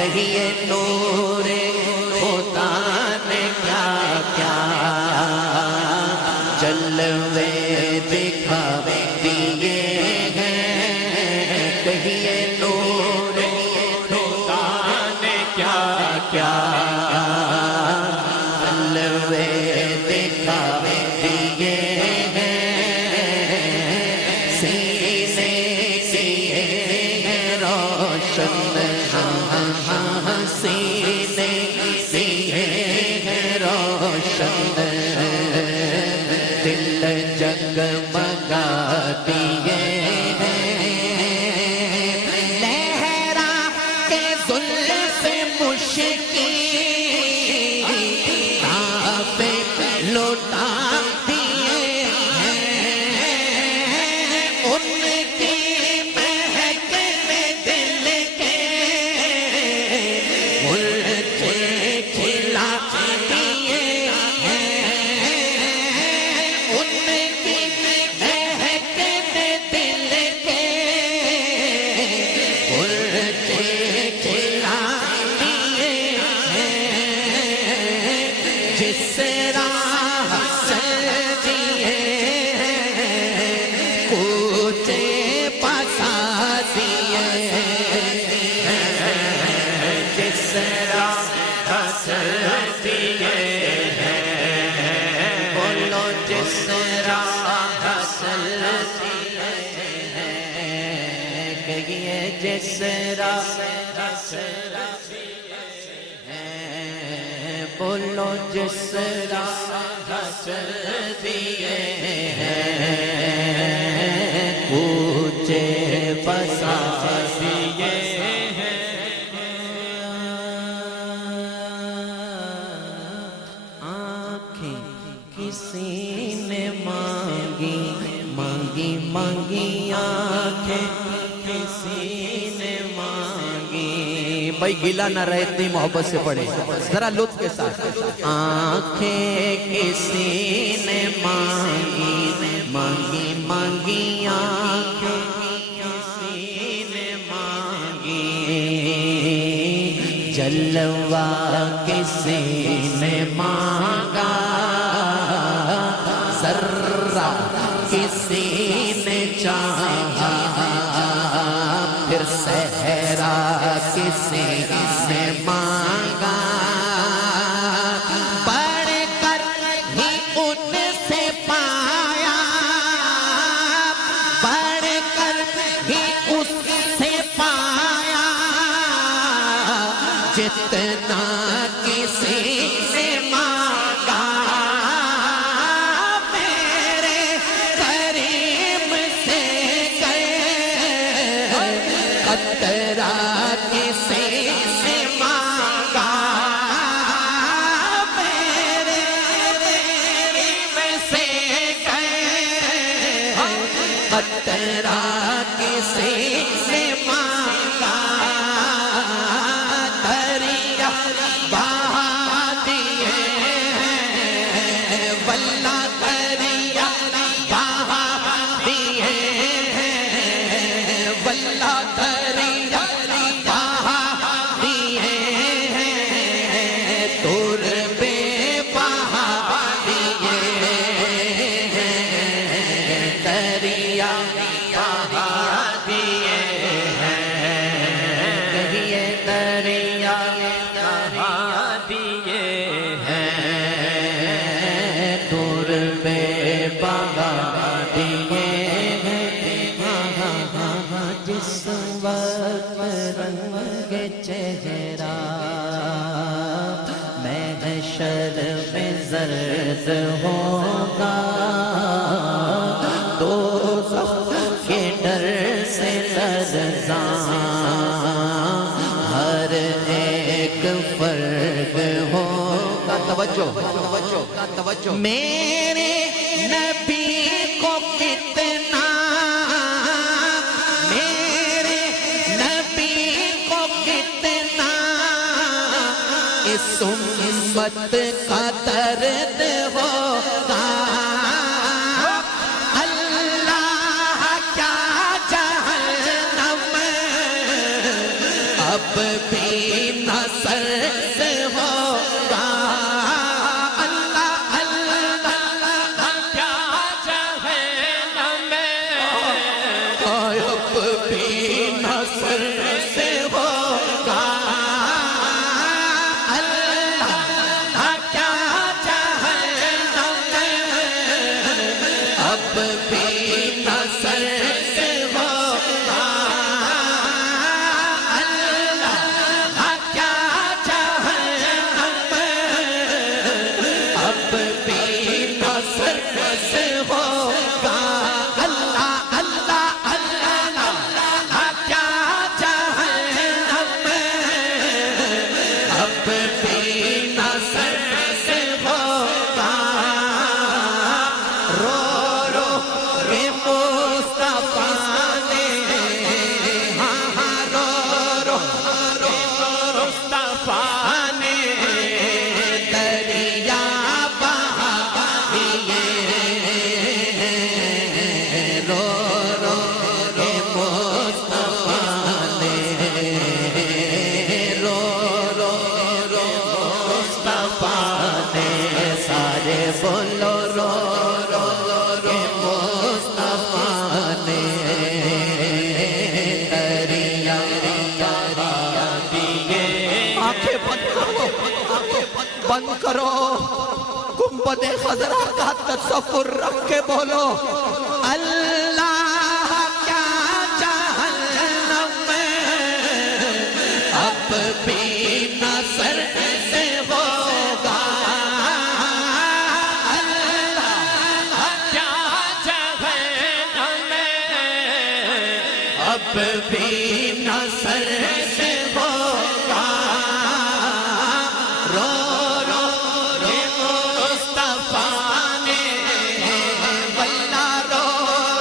کہیے نور خدا نے کیا کیا جلوے دکھا دیے ہیں، کہیے نور خدا نے کیا کیا جلوے دکھا دیے سینے سینے روشن دل جگمگا دیے لہرا کے زلف مشکی آپ لوٹا دیے ان کی مہک میں دل کے کھلا دیے ان کی مہک میں دل کے کھلا دیے جس راہ سے دیے کوچے پسا دیے جس راہ سے دیے بولو جس راہ سے دیے کہیے جس راہ سے بولو جس راہ سے دیے کوچے بسا دیے آنکھیں کسی نے مانگی مانگی مانگی آنکھیں کسی نے مانگی بھائی گلا نہ رہے اتنی محبت سے پڑھے ذرا لطف کے ساتھ آنکھیں کسی نے مانگی مانگی مانگی آنکھیں کسی نے مانگی جلوہ کسی نے مانگا ذرہ کسی نے چاہا پھر صحرا کسی نے مانگا بڑھ کر ہی ان سے پایا بڑھ کر ہی اس سے پایا جتنا کسی نے مانگا میرے کریم سے گئے قطرہ کسی نے مانگا میرے کریم سے گئے قطرہ کسی نے مانگا دریا بہا دیے واللہ دریا بہا دیے واللہ دریا بہا دیے تور بے بہا دیے دریا بہا دیے کہیے دریا بہا دیے تور بے بہا دیے جس وقت رنگ چہرہ محشر میں زرد ہوگا دوزخ کے ڈر سے لرزاں ہر ایک فرد ہوگا توجہ میرے نبی کو کتنا میرے نبی کو کتنا اس امت کا درد ہوگا اللہ کیا جہنم اب بھی نصر سے ہوگا اللہ اللہ کیا جہنم اب بھی نصر سے ہوگا اللہ کیا جہنم اب بھی نصر سے ہوگا اللہ کیا جہنم اب بھی نصر سے ہوگا اللہ اللہ اللہ کیا جہنم اب بھی نصر سے ہوگا رو رو کے مصطفیٰ نے ہاں ہاں رو رو مصطفیٰ نے دریا بہا دیے رو رو کے مصطفیٰ نے رو رو مصطفیٰ نے سارے بولو رو رو کے مصطفیٰ نے دریا بہا دیے آنکھیں بند کرو بند کرو گنبد خضرا کا تصور رکھ کے بولو اللہ کیا جہنم اب بھی نصر سے ہوگا اللہ کیا جہنم اب بھی نصر سے ہوگا رو رو مصطفیٰ نے واللہ رو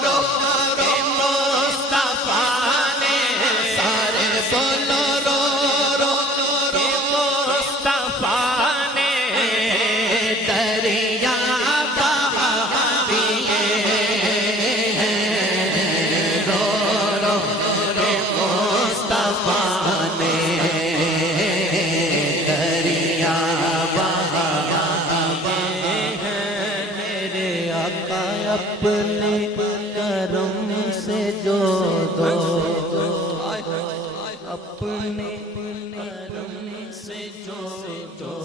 رو مصطفیٰ نے سارے بولو رو رو مصطفیٰ نے دریا بہا دیے رو رو مصطفیٰ نے دریا بہا میرے آقا اپنے کرم سے جو دو اپنے کرم سے جو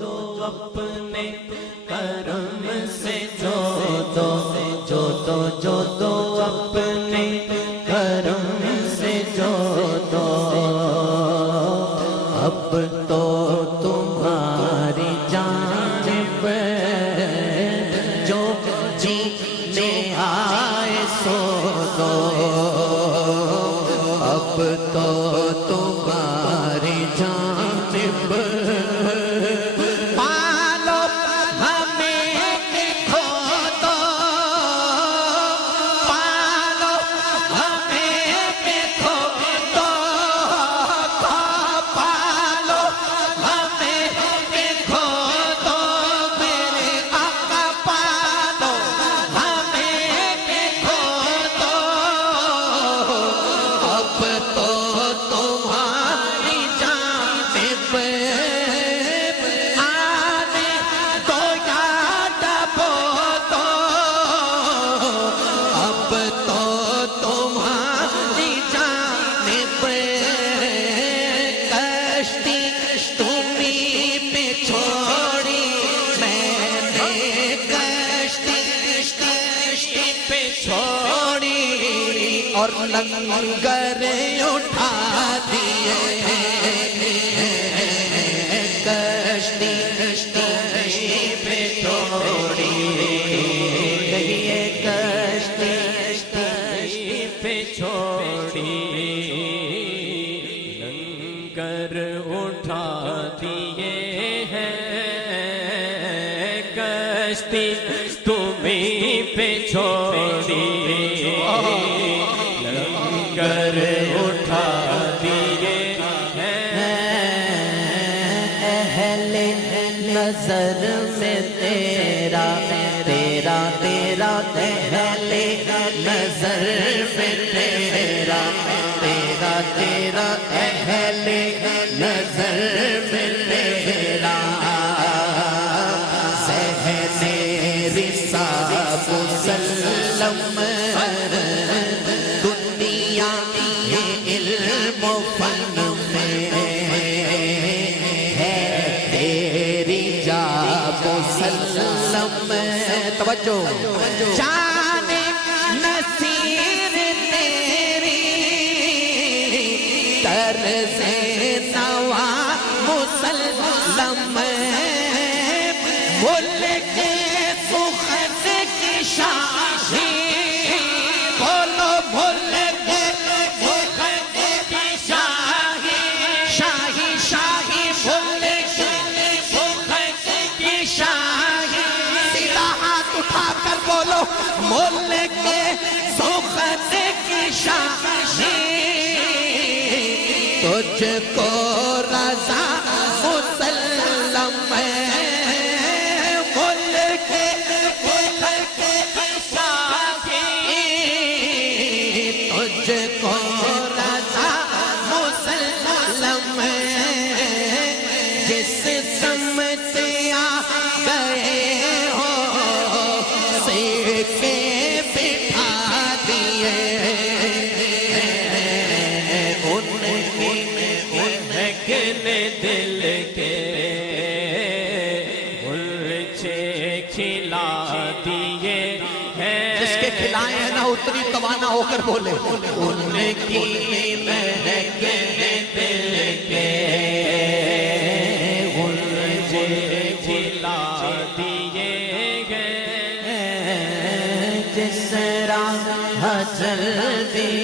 دو اپنے کرم سے جو دو اپنے کرم سے جو دو اب تو تمہاری جانب جو جینے آئے سو دو اب تو تمہاری جانب پالو ہمیں لکھو دو پالو ہمیں لکھو دو پالو ہمیں لکھو دو میرے آقا پالو ہمیں لکھو دو اب تو تمہاری جانب آنے تو یاد بو دو اب تو تمہاری جانب کشتی تمہیں پہ چھوڑی میں نے کشتی پہ چھوڑی اور لنگر اٹھا دیے کشتی پہ چھوڑی کہیے کشتی پہ چھوڑی لنگر اٹھا دیے ہیں کشتی تمہیں پہ چھوڑی لنگر اٹھا دیے ہیں اہل نظر میں تیرا تیرا اہل نظر میں تیرا تیرا تیرا اہل نظر میں تیرا ذہن رساب مسلم دنیا علم و فن میں ہے تیری جا مسلم توجہ جان نصیر تیری طرز نوا مسلم ملک سخن کی شاہی بولو ملک سخن کی شاہی شاہی شاہی ملک سخن کی شاہی سیدھا ہاتھ اٹھا کر بولو ملک سخن کی شاہی تجھ کو رضا مسلم ملک ملک شاہی تجھ کو رضا مسلم جس سمت آ گئے ہو سکے بٹھا دیے مہکنے دل کے غلچے کھلا دیے ہیں جس کے کھلائے ہیں نہ اتنی توانا ہو کر بولے ان کی مہکنے دل کے غلچے کھلا دیے گئے جس راہ جلدی